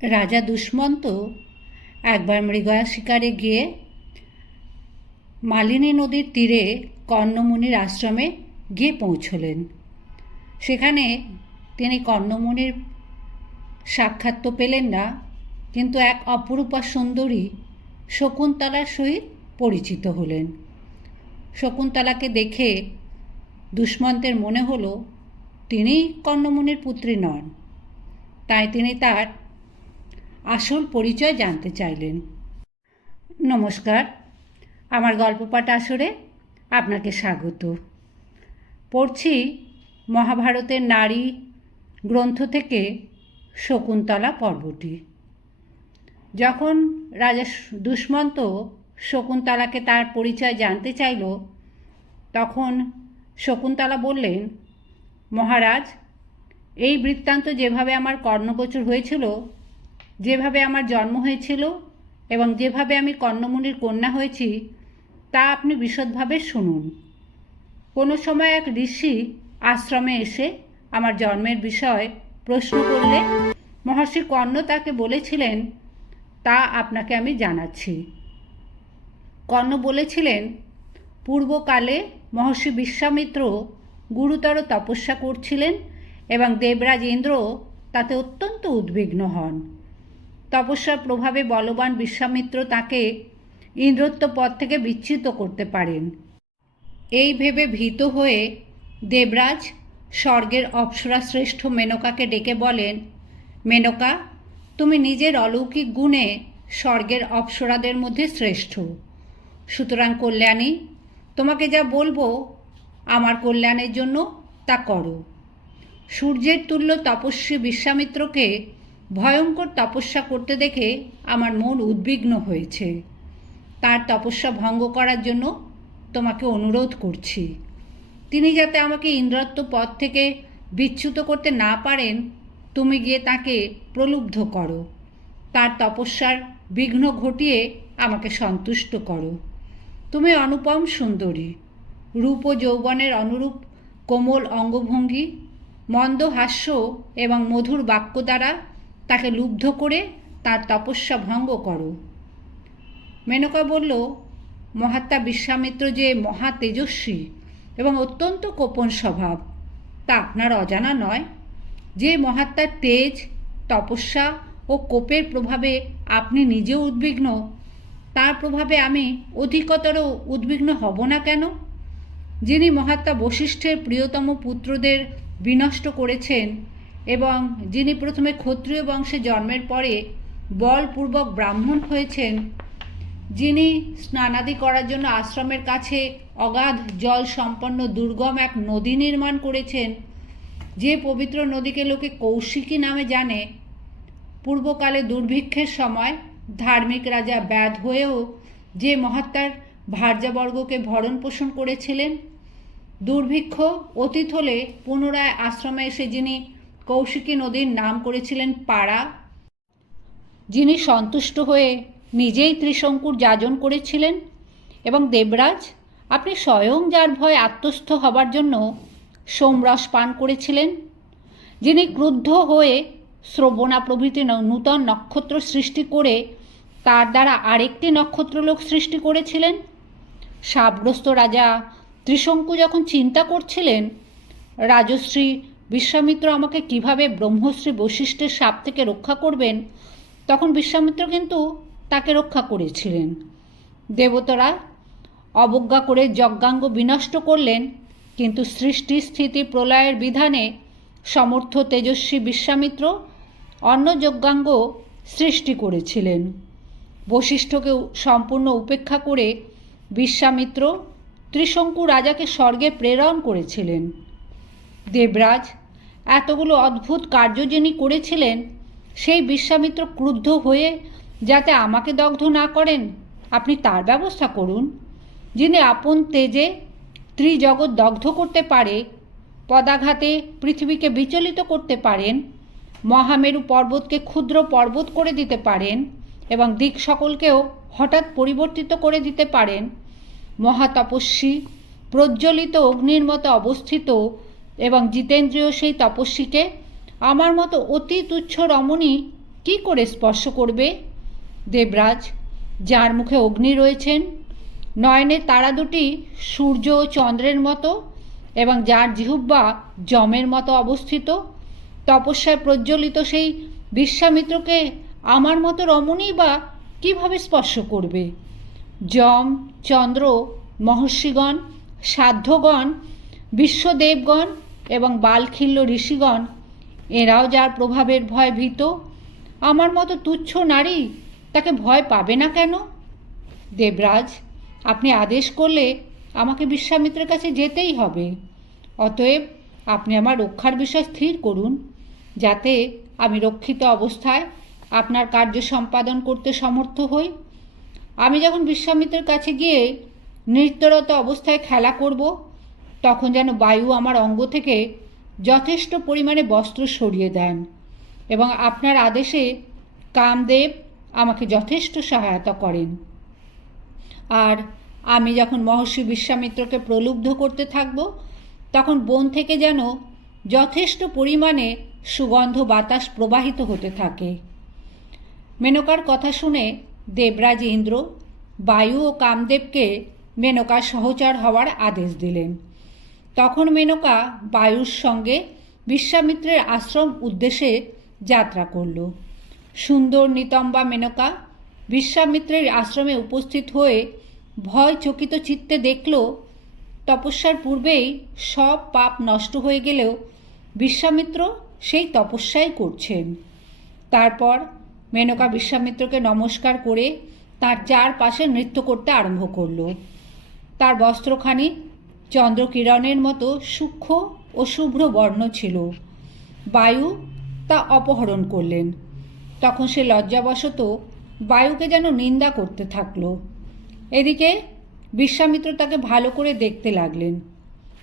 রাজা দুষ্মন্ত একবার মৃগয়া শিকারে গিয়ে মালিনী নদীর তীরে কর্ণমুনির আশ্রমে গিয়ে পৌঁছলেন। সেখানে তিনি কর্ণমুনির সাক্ষাৎ তো পেলেন না, কিন্তু এক অপরূপা সুন্দরী শকুন্তলার সহিত পরিচিত হলেন। শকুন্তলাকে দেখে দুষ্মন্তের মনে হলো তিনি কর্ণমুনির পুত্রী নন, তাই তিনি তার আসল পরিচয় জানতে চাইলেন। নমস্কার, আমার গল্প পাঠ আসরে আপনাকে স্বাগত। পড়ছি মহাভারতের নারী গ্রন্থ থেকে শকুন্তলা পর্বটি। যখন রাজা দুষ্মন্ত শকুন্তলাকে তার পরিচয় জানতে চাইল, তখন শকুন্তলা বললেন, মহারাজ, এই বৃত্তান্ত যেভাবে আমার কর্ণগোচর হয়েছিল, যেভাবে আমার জন্ম হয়েছিল এবং যেভাবে আমি কর্ণমুনির কন্যা হয়েছি, তা আপনি বিশদভাবে শুনুন। কোনো সময় এক ঋষি আশ্রমে এসে আমার জন্মের বিষয় প্রশ্ন করলে মহর্ষি কর্ণ তাকে বলেছিলেন, তা আপনাকে আমি জানাচ্ছি। কর্ণ বলেছিলেন, পূর্বকালে মহর্ষি বিশ্বামিত্র গুরুতর তপস্যা করছিলেন এবং দেবরাজ ইন্দ্র তাতে অত্যন্ত উদ্বিগ্ন হন। তপস্যার প্রভাবে বলবান বিশ্বামিত্র তাকে ইন্দ্রত্ব পদ থেকে বিচ্যুত করতে পারেন। এই ভেবে ভীত হয়ে দেবরাজ স্বর্গের অপ্সরা শ্রেষ্ঠ মেনকাকে ডেকে বলেন, মেনকা, তুমি নিজের অলৌকিক গুণে স্বর্গের অপ্সরাদের মধ্যে শ্রেষ্ঠ, সুতরাং কল্যাণী, তোমাকে যা বলবো আমার কল্যাণের জন্য তা করো। সূর্যের তুল্য তপস্বী বিশ্বামিত্রকে ভয়ঙ্কর তপস্যা করতে দেখে আমার মন উদ্বিগ্ন হয়েছে। তার তপস্যা ভঙ্গ করার জন্য তোমাকে অনুরোধ করছি। তিনি যাতে আমাকে ইন্দ্রত্ব পদ থেকে বিচ্যুত করতে না পারেন, তুমি গিয়ে তাকে প্রলুব্ধ করো। তার তপস্যার বিঘ্ন ঘটিয়ে আমাকে সন্তুষ্ট করো। তুমি অনুপম সুন্দরী, রূপ ও যৌবনের অনুরূপ কোমল অঙ্গভঙ্গি, মন্দ হাস্য এবং মধুর বাক্য দ্বারা তাকে লুব্ধ করে তার তপস্যা ভঙ্গ করো। মেনকা বলল, মহাত্মা বিশ্বামিত্র যে মহা তেজস্বী এবং অত্যন্ত কোপন স্বভাব, তা আপনার অজানা নয়। যে মহাত্মার তেজ, তপস্যা ও কোপের প্রভাবে আপনি নিজেও উদ্বিগ্ন, তার প্রভাবে আমি অধিকতর উদ্বিগ্ন হব না কেন? যিনি মহাত্মা বশিষ্ঠের প্রিয়তম পুত্রদের বিনষ্ট করেছেন এবং যিনি প্রথমে ক্ষত্রিয় বংশে জন্মের পরে বলপূর্বক ব্রাহ্মণ হয়েছেন, যিনি স্নানাদি করার জন্য আশ্রমের কাছে অগাধ জল সম্পন্ন দুর্গম এক নদী নির্মাণ করেছেন, যে পবিত্র নদীকে লোকে কৌশিকী নামে জানে, পূর্বকালে দুর্ভিক্ষের সময় ধার্মিক রাজা ব্যাধ হয়েও যে মহাত্মার ভার্যাবর্গকে ভরণ পোষণ করেছিলেন, দুর্ভিক্ষ অতীত হলে পুনরায় আশ্রমে এসে যিনি কৌশিকী নদীর নাম করেছিলেন পাড়া, যিনি সন্তুষ্ট হয়ে নিজেই ত্রিশঙ্কুর যাজন করেছিলেন, এবং দেবরাজ, আপনি স্বয়ং যার ভয় আত্মস্থ হবার জন্য সোমরস পান করেছিলেন, যিনি ক্রুদ্ধ হয়ে শ্রবণা প্রভৃতি নূতন নক্ষত্র সৃষ্টি করে তার দ্বারা আরেকটি নক্ষত্রলোক সৃষ্টি করেছিলেন। শাপগ্রস্ত রাজা ত্রিশঙ্কু যখন চিন্তা করছিলেন রাজশ্রী বিশ্বামিত্র আমাকে কিভাবে ব্রহ্মশ্রী বশিষ্ঠের শাপ থেকে রক্ষা করবেন, তখন বিশ্বামিত্র কিন্তু তাকে রক্ষা করেছিলেন। দেবতারা অবজ্ঞা করে যজ্ঞাঙ্গ বিনষ্ট করলেন, কিন্তু সৃষ্টি স্থিতি প্রলয়ের বিধানে সমর্থ তেজস্বী বিশ্বামিত্র অন্য যজ্ঞাঙ্গ সৃষ্টি করেছিলেন। বশিষ্ঠকে সম্পূর্ণ উপেক্ষা করে বিশ্বামিত্র ত্রিশঙ্কু রাজাকে স্বর্গে প্রেরণ করেছিলেন। দেবরাজ, এতগুলো অদ্ভুত কার্য যিনি করেছিলেন, সেই বিশ্বামিত্র ক্রুদ্ধ হয়ে যাতে আমাকে দগ্ধ না করেন, আপনি তার ব্যবস্থা করুন। যিনি আপন তেজে ত্রিজগৎ দগ্ধ করতে পারে, পদাঘাতে পৃথিবীকে বিচলিত করতে পারেন, মহামেরু পর্বতকে ক্ষুদ্র পর্বত করে দিতে পারেন এবং দিক সকলকেও হঠাৎ পরিবর্তিত করে দিতে পারেন, মহাতপস্বী প্রজ্বলিত অগ্নির মতো অবস্থিত এবং জিতেন্দ্রীয় সেই তপস্বীকে আমার মতো অতি তুচ্ছ রমণী কি করে স্পর্শ করবে? দেবরাজ, যার মুখে অগ্নি রয়েছেন, নয়নের তারা দুটি সূর্য ও চন্দ্রের মতো এবং যার জিহ্বা যমের মতো অবস্থিত, তপস্যায় প্রজ্বলিত সেই বিশ্বামিত্রকে আমার মতো রমণী বা কীভাবে স্পর্শ করবে? যম, চন্দ্র, মহর্ষিগণ, সাধ্যগণ, বিশ্বদেবগণ এবং বালখিল্য ঋষিগণ, এরাও যার প্রভাবের ভয় ভীত, আমার মতো তুচ্ছ নারী তাকে ভয় পাবে না কেন? দেবরাজ, আপনি আদেশ করলে আমাকে বিশ্বামিত্রের কাছে যেতেই হবে। অতএব আপনি আমার রক্ষার বিষয় স্থির করুন, যাতে আমি রক্ষিত অবস্থায় আপনার কার্য সম্পাদন করতে সমর্থ হই। আমি যখন বিশ্বামিত্রের কাছে গিয়ে নৃত্যরত অবস্থায় খেলা করব, তখন যেন বায়ু আমার অঙ্গ থেকে যথেষ্ট পরিমাণে বস্ত্র সরিয়ে দেন এবং আপনার আদেশে কামদেব আমাকে যথেষ্ট সহায়তা করেন। আর আমি যখন মহর্ষি বিশ্বামিত্রকে প্রলুব্ধ করতে থাকব, তখন বন থেকে যেন যথেষ্ট পরিমাণে সুগন্ধ বাতাস প্রবাহিত হতে থাকে। মেনকার কথা শুনে দেবরাজ ইন্দ্র বায়ু ও কামদেবকে মেনকার সহচর হওয়ার আদেশ দিলেন। তখন মেনকা বায়ুর সঙ্গে বিশ্বামিত্রের আশ্রম উদ্দেশ্যে যাত্রা করল। সুন্দর নিতম্বা মেনকা বিশ্বামিত্রের আশ্রমে উপস্থিত হয়ে ভয় চকিত চিত্তে দেখল তপস্যার পূর্বেই সব পাপ নষ্ট হয়ে গেলেও বিশ্বামিত্র সেই তপস্যাই করছেন। তারপর মেনকা বিশ্বামিত্রকে নমস্কার করে তার চারপাশে নৃত্য করতে আরম্ভ করল। তার বস্ত্রখানি চন্দ্রকিরণের মতো সূক্ষ্ম ও শুভ্র বর্ণ ছিল। বায়ু তা অপহরণ করলেন। তখন সে লজ্জাবশত বায়ুকে যেন নিন্দা করতে থাকল। এদিকে বিশ্বামিত্র তাকে ভালো করে দেখতে লাগলেন।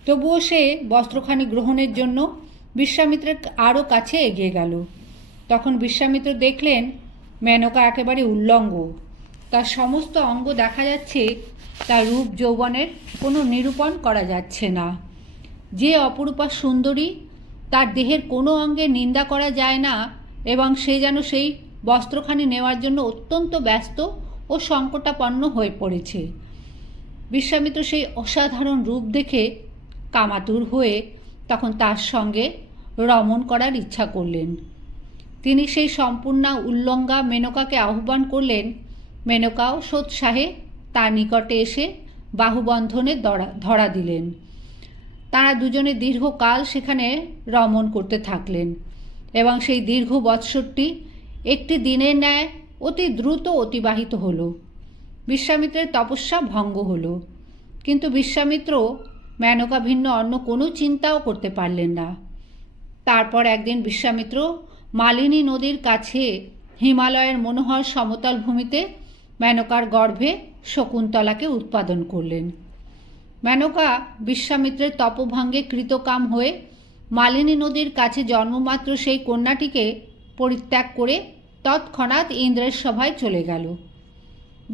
তবুও সে বস্ত্রখানি গ্রহণের জন্য বিশ্বামিত্রের আরও কাছে এগিয়ে গেল। তখন বিশ্বামিত্র দেখলেন মেনকা একেবারে উল্লঙ্গ। তার সমস্ত অঙ্গ দেখা যাচ্ছে, তার রূপ যৌবনের কোনো নিরূপণ করা যাচ্ছে না। যে অপরূপা সুন্দরী, তার দেহের কোনো অঙ্গে নিন্দা করা যায় না এবং সে যেন সেই বস্ত্রখানি নেওয়ার জন্য অত্যন্ত ব্যস্ত ও সংকটাপন্ন হয়ে পড়েছে। বিশ্বামিত্র সেই অসাধারণ রূপ দেখে কামাতুর হয়ে তখন তার সঙ্গে রমণ করার ইচ্ছা করলেন। তিনি সেই সম্পূর্ণা উল্লঙ্গা মেনকাকে আহ্বান করলেন। মেনকাও সোৎসাহে তার নিকটে এসে বাহুবন্ধনে ধরা দিলেন। তারা দুজনে দীর্ঘকাল সেখানে রমণ করতে থাকলেন এবং সেই দীর্ঘ বৎসরটি একটি দিনের ন্যায় অতি দ্রুত অতিবাহিত হল। বিশ্বামিত্রের তপস্যা ভঙ্গ হল, কিন্তু বিশ্বামিত্র মেনকা ভিন্ন অন্য কোনো চিন্তাও করতে পারলেন না। তারপর একদিন বিশ্বামিত্র মালিনী নদীর কাছে হিমালয়ের মনোহর সমতল ভূমিতে মেনকার গর্ভে শকুন্তলাকে উৎপাদন করলেন। মেনকা বিশ্বামিত্রের তপভঙ্গে কৃতকাম হয়ে মালিনী নদীর কাছে জন্মমাত্র সেই কন্যাটিকে পরিত্যাগ করে তৎক্ষণাৎ ইন্দ্রের সভায় চলে গেল।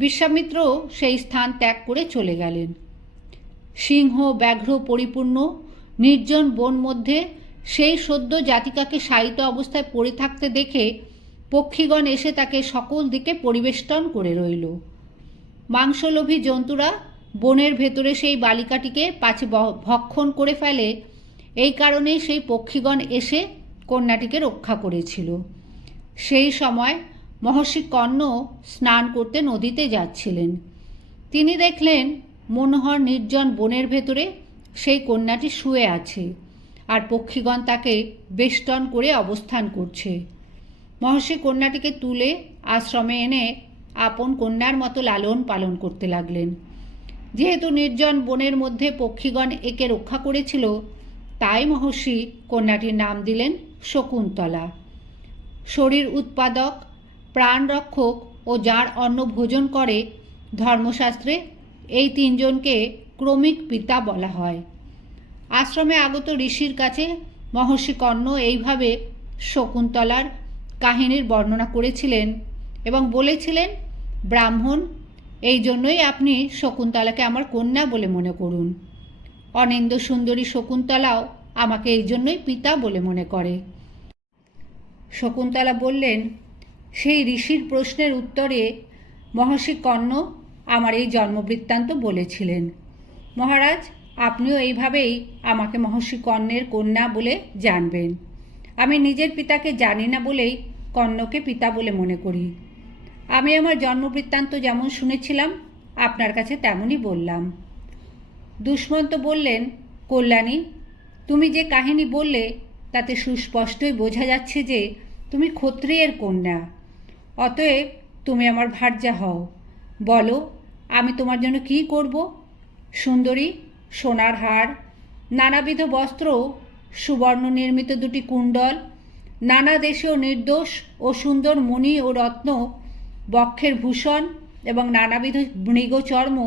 বিশ্বামিত্র সেই স্থান ত্যাগ করে চলে গেলেন। সিংহ ব্যাঘ্র পরিপূর্ণ নির্জন বন মধ্যে সেই সদ্য জাতিকাকে শায়িত অবস্থায় পড়ে থাকতে দেখে পক্ষীগণ এসে তাকে সকল দিকে পরিবেষ্টন করে রইল। মাংসলোভী জন্তুরা বনের ভেতরে সেই বালিকাটিকে পাছে ভক্ষণ করে ফেলে, এই কারণেই সেই পক্ষীগণ এসে কন্যাটিকে রক্ষা করেছিল। সেই সময় মহর্ষি কর্ণ স্নান করতে নদীতে যাচ্ছিলেন। তিনি দেখলেন মনোহর নির্জন বনের ভেতরে সেই কন্যাটি শুয়ে আছে আর পক্ষীগণ তাকে বেষ্টন করে অবস্থান করছে। মহর্ষি কন্যাটিকে তুলে আশ্রমে এনে আপন কন্যার মতো লালন পালন করতে লাগলেন। যেহেতু নির্জন বনের মধ্যে পক্ষীগণ একে রক্ষা করেছিল, তাই মহর্ষি কন্যাটির নাম দিলেন শকুন্তলা। শরীর উৎপাদক, প্রাণরক্ষক ও যার অন্ন ভোজন করে, ধর্মশাস্ত্রে এই তিনজনকে ক্রমিক পিতা বলা হয়। আশ্রমে আগত ঋষির কাছে মহর্ষি কর্ণ এইভাবে শকুন্তলার কাহিনীর বর্ণনা করেছিলেন এবং বলেছিলেন, ব্রাহ্মণ, এই জন্যই আপনি শকুন্তলাকে আমার কন্যা বলে মনে করুন। অনিন্দ্য সুন্দরী শকুন্তলাও আমাকে এই জন্যই পিতা বলে মনে করে। শকুন্তলা বললেন, সেই ঋষির প্রশ্নের উত্তরে মহর্ষি কর্ণ আমার এই জন্মবৃত্তান্ত বলেছিলেন। মহারাজ, আপনিও এইভাবেই আমাকে মহর্ষি কর্ণের কন্যা বলে জানবেন। আমি নিজের পিতাকে জানি না বলেই কর্ণকে পিতা বলে মনে করি। আমি আমার জন্মবৃত্তান্ত যেমন শুনেছিলাম আপনার কাছে তেমনই বললাম। দুষ্মন্ত বললেন, কল্যাণী, তুমি যে কাহিনী বললে তাতে সুস্পষ্টই বোঝা যাচ্ছে যে তুমি ক্ষত্রিয়ের কন্যা। অতএব তুমি আমার ভার্যা হও। বলো, আমি তোমার জন্য কী করব? সুন্দরী, সোনার হার, নানাবিধ বস্ত্র, সুবর্ণ নির্মিত দুটি কুণ্ডল, নানা দেশীয় নির্দোষ ও সুন্দর মণি ও রত্ন, বক্ষের ভূষণ এবং নানাবিধ মৃগচর্ম,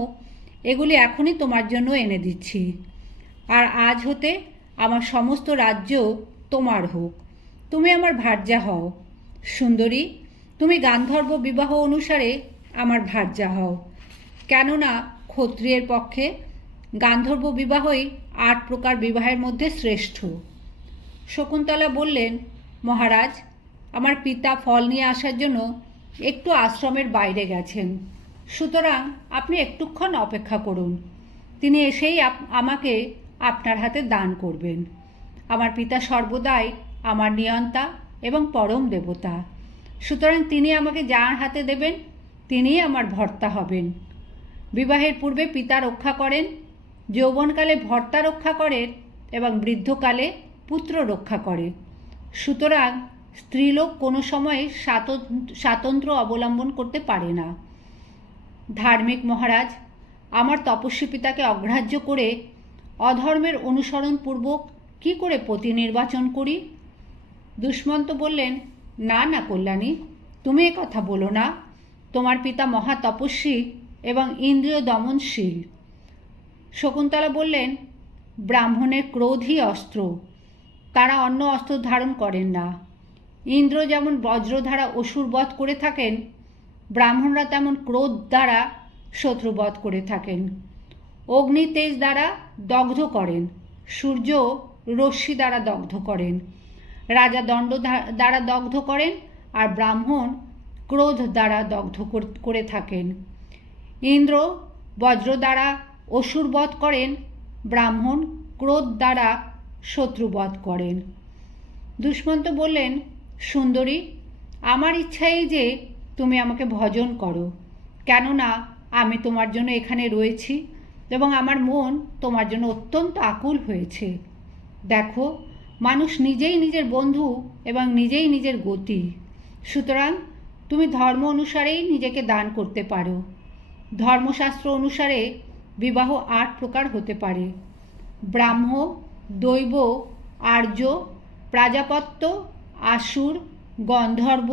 এগুলি এখনই তোমার জন্য এনে দিচ্ছি। আর আজ হতে আমার সমস্ত রাজ্য তোমার হোক। তুমি আমার ভার্যা হও। সুন্দরী, তুমি গান্ধর্ব বিবাহ অনুসারে আমার ভার্যা হও। কেননা ক্ষত্রিয়ের পক্ষে গান্ধর্ব বিবাহই 8 প্রকার বিবাহের মধ্যে শ্রেষ্ঠ। শকুন্তলা বললেন, মহারাজ, আমার পিতা ফল নিয়ে আসার জন্য একটু আশ্রমের বাইরে গেছেন, সুতরাং আপনি একটুক্ষণ অপেক্ষা করুন। তিনি এসেই আমাকে আপনার হাতে দান করবেন। আমার পিতা সর্বদাই আমার নিয়ন্তা এবং পরম দেবতা, সুতরাং তিনি আমাকে যার হাতে দেবেন তিনিই আমার ভর্তা হবেন। বিবাহের পূর্বে পিতা রক্ষা করেন, যৌবনকালে ভর্তা রক্ষা করেন এবং বৃদ্ধকালে পুত্র রক্ষা করে। সুতরাং স্ত্রীলোক কোনো সময় স্বাতন্ত্র্য অবলম্বন করতে পারে না। ধার্মিক মহারাজ, আমার তপস্বী পিতাকে অগ্রাহ্য করে অধর্মের অনুসরণপূর্বক কি করে পতি নির্বাচন করি? দুষ্মন্ত বললেন, না না কল্যাণী, তুমি এ কথা বলো না। তোমার পিতা মহা তপস্বী এবং ইন্দ্রিয় দমনশীল। শকুন্তলা বললেন, ব্রাহ্মণের ক্রোধই অস্ত্র, তারা অন্য অস্ত্র ধারণ করেন না। ইন্দ্র যেমন বজ্র দ্বারা অসুর বধ করে থাকেন, ব্রাহ্মণরা তেমন ক্রোধ দ্বারা শত্রুবধ করে থাকেন। অগ্নি তেজ দ্বারা দগ্ধ করেন, সূর্য রশ্মি দ্বারা দগ্ধ করেন, রাজা দণ্ড দ্বারা দগ্ধ করেন, আর ব্রাহ্মণ ক্রোধ দ্বারা দগ্ধ করে থাকেন। ইন্দ্র বজ্র দ্বারা অসুর বধ করেন, ব্রাহ্মণ ক্রোধ দ্বারা শত্রুবধ করেন। দুষ্মন্ত বললেন, সুন্দরী, আমার ইচ্ছা এই যে তুমি আমাকে ভজন করো, কেননা আমি তোমার জন্য এখানে রয়েছি এবং আমার মন তোমার জন্য অত্যন্ত আকুল হয়েছে। দেখো, মানুষ নিজেই নিজের বন্ধু এবং নিজেই নিজের গতি, সুতরাং তুমি ধর্ম অনুসারেই নিজেকে দান করতে পারো। ধর্মশাস্ত্র অনুসারে বিবাহ 8 প্রকার হতে পারে: ব্রাহ্ম, দৈব, আর্য, প্রাজাপত্য, আসুর, গন্ধর্ব,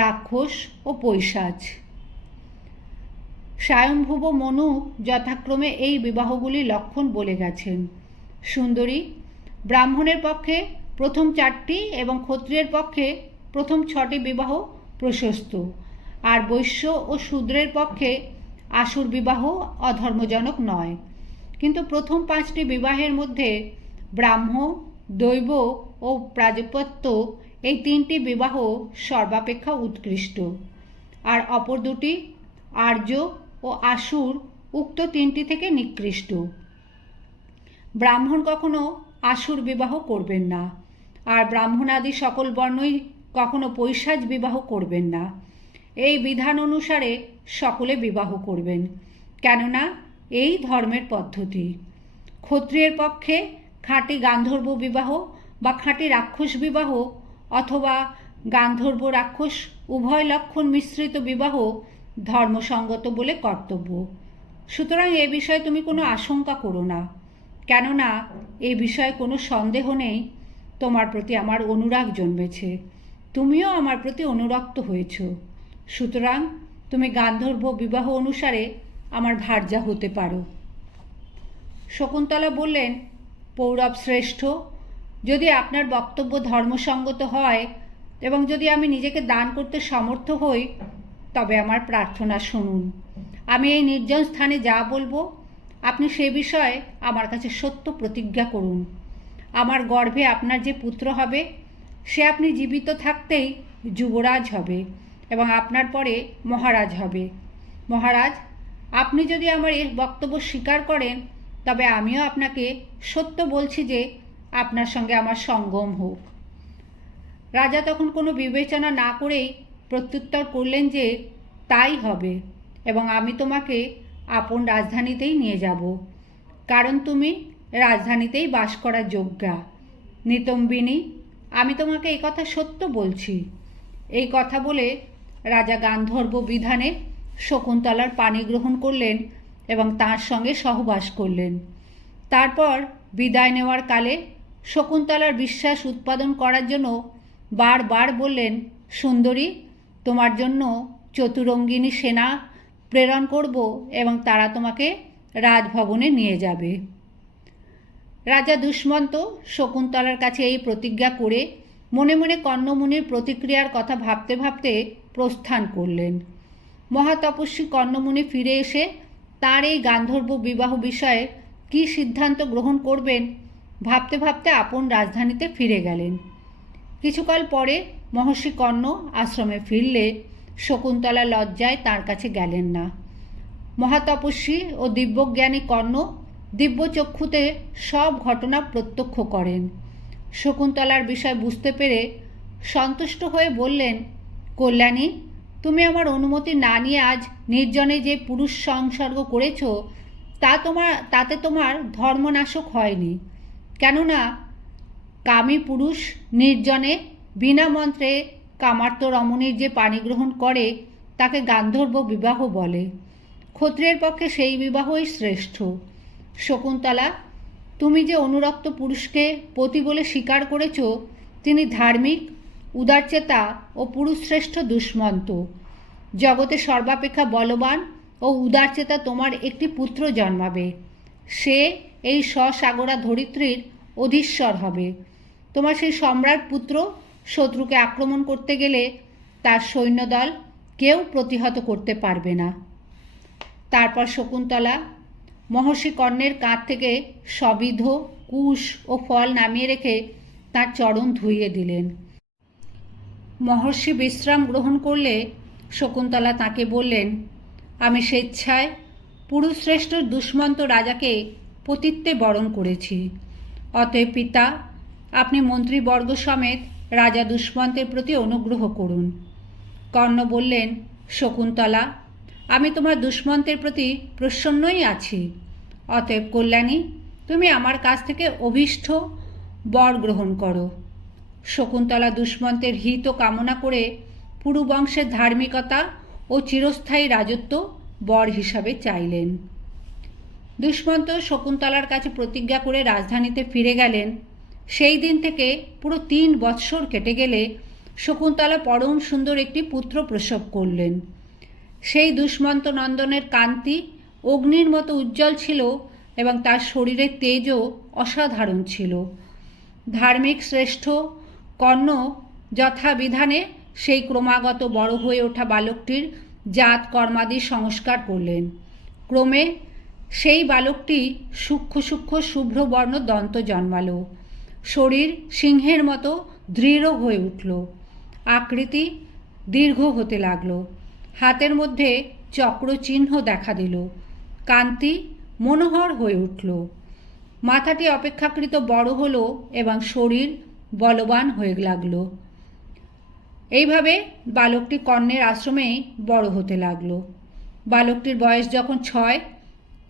রাক্ষস ও পৈশাচ। স্বয়ংভুব মনু যথাক্রমে এই বিবাহগুলির লক্ষণ বলে গেছেন। সুন্দরী, ব্রাহ্মণের পক্ষে প্রথম 4টি এবং ক্ষত্রিয়ের পক্ষে প্রথম 6টি বিবাহ প্রশস্ত, আর বৈশ্য ও শূদ্রের পক্ষে আসুর বিবাহ অধর্মজনক নয়। কিন্তু প্রথম 5টি বিবাহের মধ্যে ব্রাহ্ম, দৈব ও প্রাজাপত্য এই 3টি বিবাহ সর্বাপেক্ষা উৎকৃষ্ট, আর অপর 2টি আর্য ও আসুর উক্ত 3টি থেকে নিকৃষ্ট। ব্রাহ্মণ কখনো আসুর বিবাহ করবেন না, আর ব্রাহ্মণ আদি সকল বর্ণই কখনো পৈশাচ বিবাহ করবেন না। এই বিধান অনুসারে সকলে বিবাহ করবেন, কেননা এই ধর্মের পদ্ধতি। ক্ষত্রিয়ের পক্ষে খাঁটি গান্ধর্ব বিবাহ বা খাঁটি রাক্ষস বিবাহ অথবা গান্ধর্ব রাক্ষস উভয় লক্ষণ মিশ্রিত বিবাহ ধর্মসঙ্গত বলে কর্তব্য। সুতরাং এ বিষয়ে তুমি কোনো আশঙ্কা করো না, কেননা এ বিষয়ে কোনো সন্দেহ নেই তোমার প্রতি আমার অনুরাগ জন্মেছে, তুমিও আমার প্রতি অনুরক্ত হয়েছ। সুতরাং তুমি গান্ধর্ব বিবাহ অনুসারে আমার ভার্যা হতে পারো। শকুন্তলা বললেন, পৌরব শ্রেষ্ঠ, যদি আপনার বক্তব্য ধর্মসঙ্গত হয় এবং যদি আমি নিজেকে দান করতে সমর্থ হই, তবে আমার প্রার্থনা শুনুন। আমি এই নির্জন স্থানে যা বলবো আপনি সে বিষয়ে আমার কাছে সত্য প্রতিজ্ঞা করুন। আমার গর্ভে আপনার যে পুত্র হবে সে আপনি জীবিত থাকতেই যুবরাজ হবে এবং আপনার পরে মহারাজ হবে। মহারাজ, আপনি যদি আমার এই বক্তব্য স্বীকার করেন তবে আমিও আপনাকে সত্য বলছি যে আপনার সঙ্গে আমার সঙ্গম হোক। রাজা তখন কোনো বিবেচনা না করেই প্রত্যুত্তর করলেন যে তাই হবে, এবং আমি তোমাকে আপন রাজধানীতেই নিয়ে যাব, কারণ তুমি রাজধানীতেই বাস করার যোগ্যা। নিতম্বিনী, আমি তোমাকে এই কথা সত্য বলছি। এই কথা বলে রাজা গান্ধর্ব বিধানে শকুন্তলার পানি গ্রহণ করলেন এবং তার সঙ্গে সহবাস করলেন। তারপর বিদায় নেওয়ার কালে শকুন্তলার বিশ্বাস উৎপাদন করার জন্য বারবার বললেন, সুন্দরী, তোমার জন্য চতুরঙ্গিনী সেনা প্রেরণ করব এবং তারা তোমাকে রাজভবনে নিয়ে যাবে। রাজা দুষ্মন্ত শকুন্তলার কাছে এই প্রতিজ্ঞা করে মনে মনে কর্ণমুনির প্রতিক্রিয়ার কথা ভাবতে ভাবতে প্রস্থান করলেন। মহাতপস্বী কর্ণমুনি ফিরে এসে তার এই গান্ধর্ব বিবাহ বিষয়ে কী সিদ্ধান্ত গ্রহণ করবেন ভাবতে ভাবতে আপন রাজধানীতে ফিরে গেলেন। কিছুকাল পরে মহর্ষি কর্ণ আশ্রমে ফিরলে শকুন্তলা লজ্জায় তার কাছে গেলেন না। মহাতপস্বী ও দিব্যজ্ঞানী কর্ণ দিব্যচক্ষুতে সব ঘটনা প্রত্যক্ষ করেন। শকুন্তলার বিষয় বুঝতে পেরে সন্তুষ্ট হয়ে বললেন, কল্যাণী, তুমি আমার অনুমতি না নিয়ে আজ নির্জনে যে পুরুষ সংসর্গ করেছ তাতে তোমার ধর্মনাশক হয়নি। কেননা কামী পুরুষ নির্জনে বিনা মন্ত্রে কামার্ত রমণীর যে পানি গ্রহণ করে তাকে গান্ধর্ব বিবাহ বলে। ক্ষত্রিয়ের পক্ষে সেই বিবাহই শ্রেষ্ঠ। শকুন্তলা, তুমি যে অনুরক্ত পুরুষকে পতি বলে স্বীকার করেছ, তিনি ধার্মিক, উদারচেতা ও পুরুষশ্রেষ্ঠ দুষ্মন্ত। জগতে সর্বাপেক্ষা বলবান ও উদারচেতা তোমার একটি পুত্র জন্মাবে। সে এই স্বসাগরা ধরিত্রীর অধীশ্বর হবে। তোমার সেই সম্রাট পুত্র শত্রুকে আক্রমণ করতে গেলে তার সৈন্যদল কেউ প্রতিহত করতে পারবে না। তারপর শকুন্তলা মহর্ষি কর্ণের কাঁধ থেকে সবিধ কুশ ও ফল নামিয়ে রেখে তার চরণ ধুইয়ে দিলেন। মহর্ষি বিশ্রাম গ্রহণ করলে শকুন্তলা তাকে বললেন, আমি স্বেচ্ছায় পুরুষশ্রেষ্ঠ দুষ্মন্ত রাজাকে পতিত্বে বরণ করেছি। অতএব পিতা, আপনি মন্ত্রীবর্গ সমেত রাজা দুষ্মন্তের প্রতি অনুগ্রহ করুন। কর্ণ বললেন, শকুন্তলা, আমি তোমার দুষ্মন্তের প্রতি প্রসন্নই আছি। অতএব কল্যাণী, তুমি আমার কাছ থেকে অভীষ্ট বর গ্রহণ করো। শকুন্তলা দুষ্মন্তের হিত কামনা করে পুরুবংশের ধার্মিকতা ও চিরস্থায়ী রাজত্ব বর হিসাবে চাইলেন। দুষ্মন্ত শকুন্তলার কাছে প্রতিজ্ঞা করে রাজধানীতে ফিরে গেলেন। সেই দিন থেকে পুরো 3 বৎসর কেটে গেলে শকুন্তলা পরম সুন্দর একটি পুত্র প্রসব করলেন। সেই দুষ্মন্ত নন্দনের কান্তি অগ্নির মতো উজ্জ্বল ছিল এবং তার শরীরের তেজও অসাধারণ ছিল। ধার্মিক শ্রেষ্ঠ কর্ণ যথাবিধানে সেই ক্রমাগত বড় হয়ে ওঠা বালকটির জাত কর্মাদি সংস্কার করলেন। ক্রমে সেই বালকটি সূক্ষ্ম সূক্ষ্ম শুভ্রবর্ণ দন্ত জন্মালো। শরীর সিংহের মতো দৃঢ় হয়ে উঠল। আকৃতি দীর্ঘ হতে লাগল। হাতের মধ্যে চক্রচিহ্ন দেখা দিল। কান্তি মনোহর হয়ে উঠল। মাথাটি অপেক্ষাকৃত বড় হলো এবং শরীর বলবান হয়ে লাগল। এইভাবে বালকটি কর্ণের আশ্রমেই বড় হতে লাগল। বালকটির বয়স যখন 6,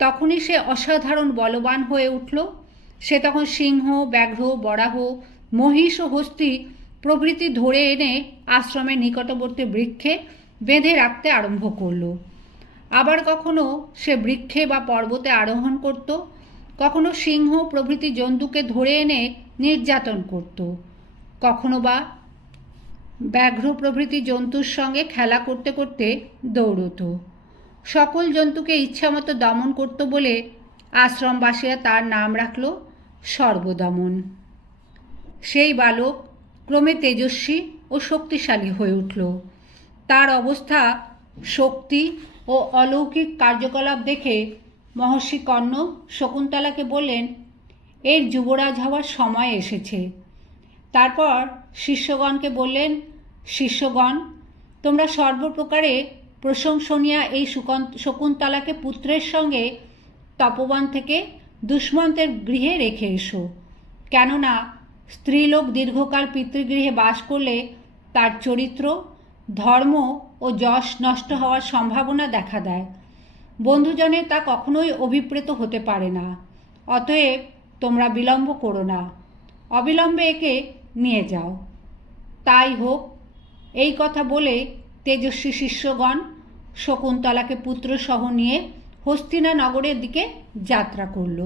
তখনই সে অসাধারণ বলবান হয়ে উঠল। সে তখন সিংহ, ব্যাঘ্র, বরাহ, মহিষ ও হস্তি প্রভৃতি ধরে এনে আশ্রমের নিকটবর্তী বৃক্ষে বেঁধে রাখতে আরম্ভ করল। আবার কখনো সে বৃক্ষে বা পর্বতে আরোহণ করত, কখনো সিংহ প্রভৃতি জন্তুকে ধরে এনে নির্যাতন করত, কখনো বা ব্যাঘ্র প্রভৃতি জন্তুর সঙ্গে খেলা করতে করতে দৌড়ত। সকল জন্তুকে ইচ্ছামতো দমন করত বলে আশ্রমবাসীরা তার নাম রাখল সর্বদমন। সেই বালক ক্রমে তেজস্বী ও শক্তিশালী হয়ে উঠল। তার অবস্থা, শক্তি ও অলৌকিক কার্যকলাপ দেখে মহর্ষি কর্ণ শকুন্তলাকে বললেন, এর যুবরাজ হওয়ার সময় এসেছে। তারপর শিষ্যগণকে বললেন, শিষ্যগণ, তোমরা সর্বপ্রকারে প্রশংসনীয়া এই শকুন্তলাকে পুত্রের সঙ্গে তপোবন থেকে দুষ্মন্তের গৃহে রেখে এসো। কেননা স্ত্রীলোক দীর্ঘকাল পিতৃগৃহে বাস করলে তার চরিত্র, ধর্ম ও যশ নষ্ট হওয়ার সম্ভাবনা দেখা দেয়। বন্ধুজনের তা কখনোই অভিপ্রেত হতে পারে না। অতএব তোমরা বিলম্ব করো না, অবিলম্বে একে নিয়ে যাও। তাই হোক। এই কথা বলে তেজস্বী শিষ্যগণ শকুন্তলাকে পুত্রসহ নিয়ে হস্তিনা নগরের দিকে যাত্রা করল।